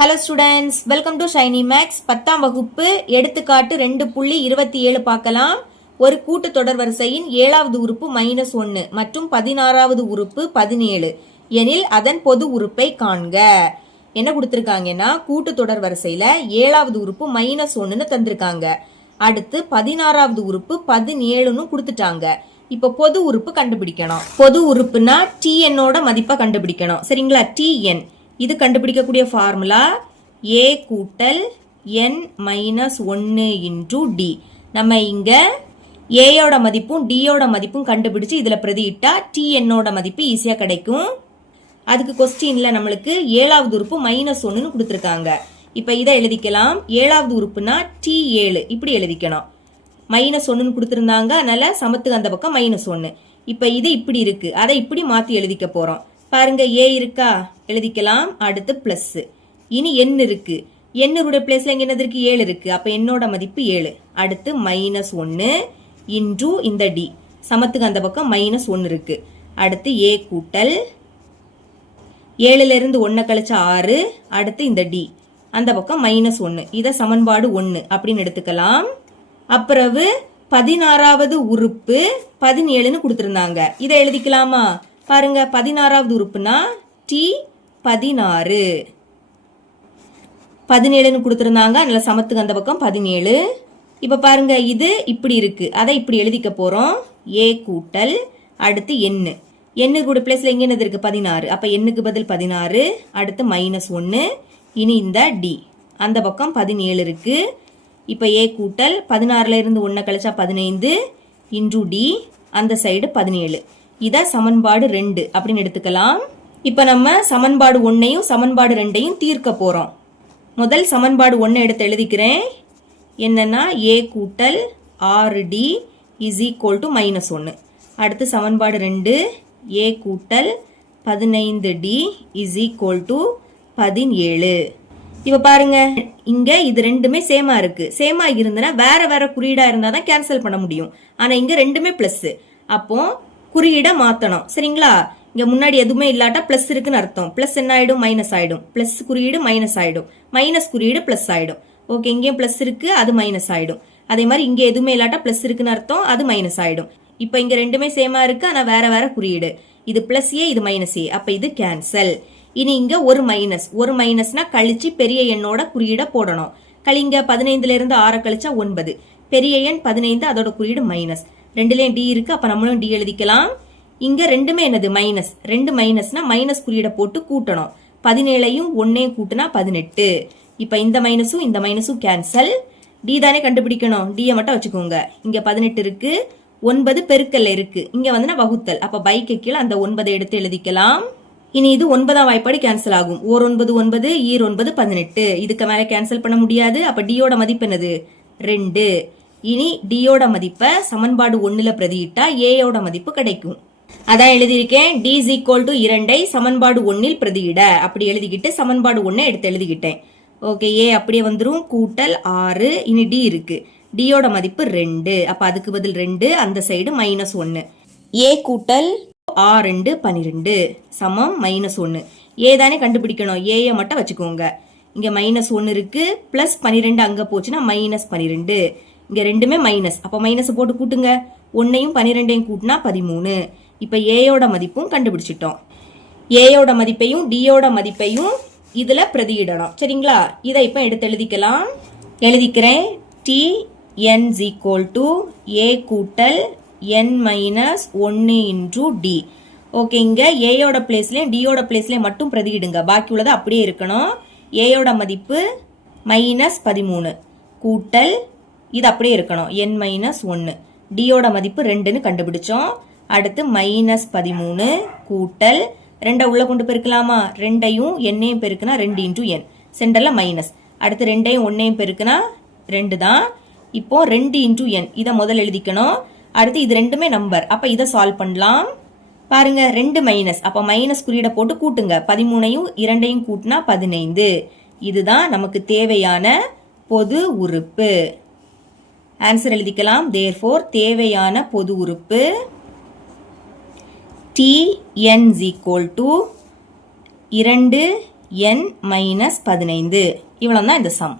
Hello students welcome to Shiny Maths பத்தாம் வகுப்பு எடுத்துக்காட்டு ரெண்டு புள்ளி இருபத்தி ஏழு பார்க்கலாம். ஒரு கூட்டு தொடர் வரிசையின் ஏழாவது உறுப்பு மைனஸ் ஒன்று மற்றும் பதினாறாவது உறுப்பு பதினேழு. எனில் அதன் பொது உறுப்பை காண்க. என்ன கொடுத்துருக்காங்கன்னா கூட்டு தொடர் வரிசையில் ஏழாவது உறுப்பு மைனஸ் ஒன்றுன்னு தந்திருக்காங்க. அடுத்து பதினாறாவது உறுப்பு பதினேழுன்னு கொடுத்துட்டாங்க. இப்போ பொது உறுப்பு கண்டுபிடிக்கணும். பொது உறுப்புனா டிஎன்னோட மதிப்பை கண்டுபிடிக்கணும். சரிங்களா? டிஎன் இது கண்டுபிடிக்கக்கூடிய ஃபார்முலா ஏ கூட்டல் என் மைனஸ் ஒன்று இன்டூ டி நம்ம இங்கே ஏயோட மதிப்பும் டியோட மதிப்பும் கண்டுபிடிச்சு இதில் பிரதியிட்டா டிஎன்னோட மதிப்பு ஈஸியாக கிடைக்கும். அதுக்கு கொஸ்டின்ல நம்மளுக்கு ஏழாவது உறுப்பு மைனஸ் ஒன்றுன்னு கொடுத்துருக்காங்க. இப்போ இதை எழுதிக்கலாம். ஏழாவது உறுப்புனா டி ஏழு. இப்படி எழுதிக்கணும். மைனஸ் ஒன்றுன்னு கொடுத்துருந்தாங்க. அதனால் சமத்துக்கு அந்த பக்கம் மைனஸ் ஒன்று இப்போ இது இப்படி இருக்குது அதை இப்படி மாற்றி எழுதிக்க போகிறோம் பாருங்கள் ஏ இருக்கா? எழுதிக்கலாம். அடுத்து ப்ளஸ்ஸு இனி எண் இருக்கு. எண்ணுடைய பிளேஸ்ல இங்க என்னது இருக்கு? ஏழு இருக்கு. அப்போ என்னோட மதிப்பு ஏழு. அடுத்து மைனஸ் ஒன்று இன்டூ இந்த டி சமத்துக்கு அந்த பக்கம் மைனஸ் ஒன்று இருக்கு. அடுத்து ஏ கூட்டல் ஏழுல இருந்து ஒன்றை கழிச்சா ஆறு. அடுத்து இந்த டி அந்த பக்கம் மைனஸ் ஒன்று இதை சமன்பாடு ஒன்று அப்படின்னு எடுத்துக்கலாம். அப்புறவு பதினாறாவது உறுப்பு பதினேழுன்னு கொடுத்துருந்தாங்க. இதை எழுதிக்கலாமா? பாருங்க பதினாறாவது உறுப்புனா டி பதினாறு. பதினேழுன்னு கொடுத்துருந்தாங்க. அதில் சமத்துக்கு அந்த பக்கம் பதினேழு. இப்போ பாருங்க இது இப்படி இருக்குது அதை இப்படி எழுதிக்க போகிறோம் ஏ கூட்டல் அடுத்து எண்ணு எண்ணு கூட பிளேஸில் எங்கே என்னது இருக்கு? பதினாறு. அப்போ எண்ணுக்கு பதில் பதினாறு. அடுத்து மைனஸ் ஒன்று இனி இந்த டி அந்த பக்கம் பதினேழு இருக்குது இப்போ ஏ கூட்டல் பதினாறுல இருந்து ஒன்றை கழிச்சா பதினைந்து இன்டூ டி அந்த சைடு பதினேழு. இதை சமன்பாடு ரெண்டு. அப்படின்னு எடுத்துக்கலாம். இப்போ நம்ம சமன்பாடு ஒன்றையும் சமன்பாடு ரெண்டையும் தீர்க்க போகிறோம் முதல் சமன்பாடு ஒன்று எடுத்து எழுதிக்கிறேன். என்னன்னா ஏ கூட்டல் ஆறு D is equal to minus ஒன்று அடுத்து சமன்பாடு ரெண்டு ஏ கூட்டல் பதினைந்து டி இஸ் ஈக்குவல் டு பதினேழு. இப்போ பாருங்க இங்க இது ரெண்டுமே சேமா இருக்கு. சேமா இருந்ததுன்னா வேற வேற குறியீடா இருந்தால் தான் கேன்சல் பண்ண முடியும். ஆனா இங்க ரெண்டுமே பிளஸ் அப்போ குறியீடை மாத்தணும். சரிங்களா? இங்க முன்னாடி எதுவுமே இல்லாட்டா பிளஸ் இருக்குன்னு அர்த்தம். பிளஸ் என்ன ஆயிடும்? மைனஸ் ஆயிடும். பிளஸ் குறியீடு மைனஸ் ஆயிடும். மைனஸ் குறியீடு பிளஸ் ஆயிடும். ஓகே இங்கேயும் பிளஸ் இருக்கு அது மைனஸ் ஆயிடும். அதே மாதிரி இங்க எதுவுமே இல்லாட்டா பிளஸ் இருக்குன்னு அர்த்தம் அது மைனஸ் ஆயிடும். இப்போ இங்க ரெண்டுமே சேமா இருக்கு ஆனா வேற வேற குறியீடு. இது பிளஸ் ஏ இது மைனஸ் ஏ அப்ப இது கேன்சல் இனி இங்க ஒரு மைனஸ் ஒரு மைனஸ்னா கழிச்சு பெரிய எண்ணோட குறியீடை போடணும். கழிங்க பதினைந்துல இருந்து ஆறை கழிச்சா ஒன்பது. பெரிய எண் பதினைந்து அதோட குறியீடு மைனஸ் ரெண்டுலயும் டி இருக்கு அப்ப நம்மளும் டி எழுதிக்கலாம். இங்க ரெண்டுமே என்னது? மைனஸ் ரெண்டு மைனஸ்னா மைனஸ் குறியீடை போட்டு கூட்டணும். பதினேழையும் ஒன்னையும் கூட்டினா பதினெட்டு. இப்ப இந்த மைனஸும் இந்த மைனஸும் கேன்சல் டி தானே கண்டுபிடிக்கணும். டியை மட்டும் வச்சுக்கோங்க. இங்க பதினெட்டு இருக்கு. ஒன்பது பெருக்கல்ல இருக்கு. இங்க வந்து வகுத்தல். அப்ப பைக்கு கீழே அந்த ஒன்பதை எடுத்து எழுதிக்கலாம். இனி இது ஒன்பதாம் வாய்ப்பாடு கேன்சல் ஆகும். ஓர் ஒன்பது ஒன்பது ஈர் ஒன்பது பதினெட்டு. இதுக்கு மேல கேன்சல் பண்ண முடியாது. அப்ப டியோட மதிப்பு என்னது? ரெண்டு. இனி டியோட மதிப்பை சமன்பாடு ஒன்றில் பிரதியிட்டா ஏயோட மதிப்பு கிடைக்கும். அதான் எழுதியிருக்கேன். டி இஸ் ஈக்குவல் டு இரண்டை சமன்பாடு ஒன்னில் பிரதியிட. அப்படி எழுதிக்கிட்டு சமன்பாடு ஒன்னை எடுத்து எழுதிக்கிட்டேன். ஓகே ஏ அப்படியே வந்துடும் கூட்டல் ஆறு. இனி டி இருக்கு. டியோட மதிப்பு ரெண்டு. அப்ப அதுக்கு பதில் ரெண்டு அந்த சைடு மைனஸ் ஒன்னு. ஏ கூட்டல் ஆ ரெண்டு பன்னிரெண்டு சமம் மைனஸ் ஒன்று ஏ தானே கண்டுபிடிக்கணும். ஏயை மட்டும் வச்சுக்கோங்க. இங்கே மைனஸ் ஒன்று இருக்கு. ப்ளஸ் பன்னிரெண்டு அங்கே போச்சுன்னா மைனஸ் பன்னிரெண்டு இங்கே ரெண்டுமே மைனஸ் அப்போ மைனஸ் போட்டு கூட்டுங்க. ஒன்னையும் பன்னிரெண்டையும் கூட்டினா பதிமூணு. இப்போ ஏயோட மதிப்பும் கண்டுபிடிச்சிட்டோம். ஏயோட மதிப்பையும் டியோட மதிப்பையும் இதில் பிரதியிடணும். சரிங்களா? இதை இப்போ எடுத்து எழுதிக்கலாம். எழுதிக்கிறேன். T N equal to A கூட்டல் என் மைனஸ் ஒன்று இன்டூ டி ஓகே இங்கே ஏயோட பிளேஸ்லேயும் டியோட பிளேஸ்லேயும் மட்டும் பிரதியிடுங்க. பாக்கி உள்ளது அப்படியே இருக்கணும். ஏயோட மதிப்பு மைனஸ் பதிமூணு கூட்டல் இது அப்படியே இருக்கணும். என் மைனஸ் ஒன்று டியோட மதிப்பு ரெண்டுன்னு கண்டுபிடிச்சோம். அடுத்து மைனஸ் பதிமூணு கூட்டல் ரெண்டை உள்ள கொண்டு பெருக்கலாமா? ரெண்டையும் எண்ணையும் பெருக்குனா ரெண்டு இன்டூ என் சென்டரில் மைனஸ் அடுத்து ரெண்டையும் ஒன்னையும் பெருக்குனா ரெண்டு தான். இப்போ ரெண்டு இன்டூ என் இதை முதல் எழுதிக்கணும். அடுத்து இது ரெண்டுமே நம்பர் அப்ப இதை சால்வ் பண்ணலாம். பாருங்க ரெண்டு மைனஸ் அப்ப மைனஸ் குறியீடை போட்டு கூட்டுங்க. பதிமூணையும் இரண்டையும் கூட்டினா பதினைந்து. இதுதான் நமக்கு தேவையான பொது உறுப்பு. ஆன்சர் எழுதிக்கலாம். தேர்ஃபோர் தேவையான பொது உறுப்பு டி என் ஈக்குவல் டு இரண்டு என் மைனஸ் பதினைந்து. இவ்வளோ தான் இந்த சம்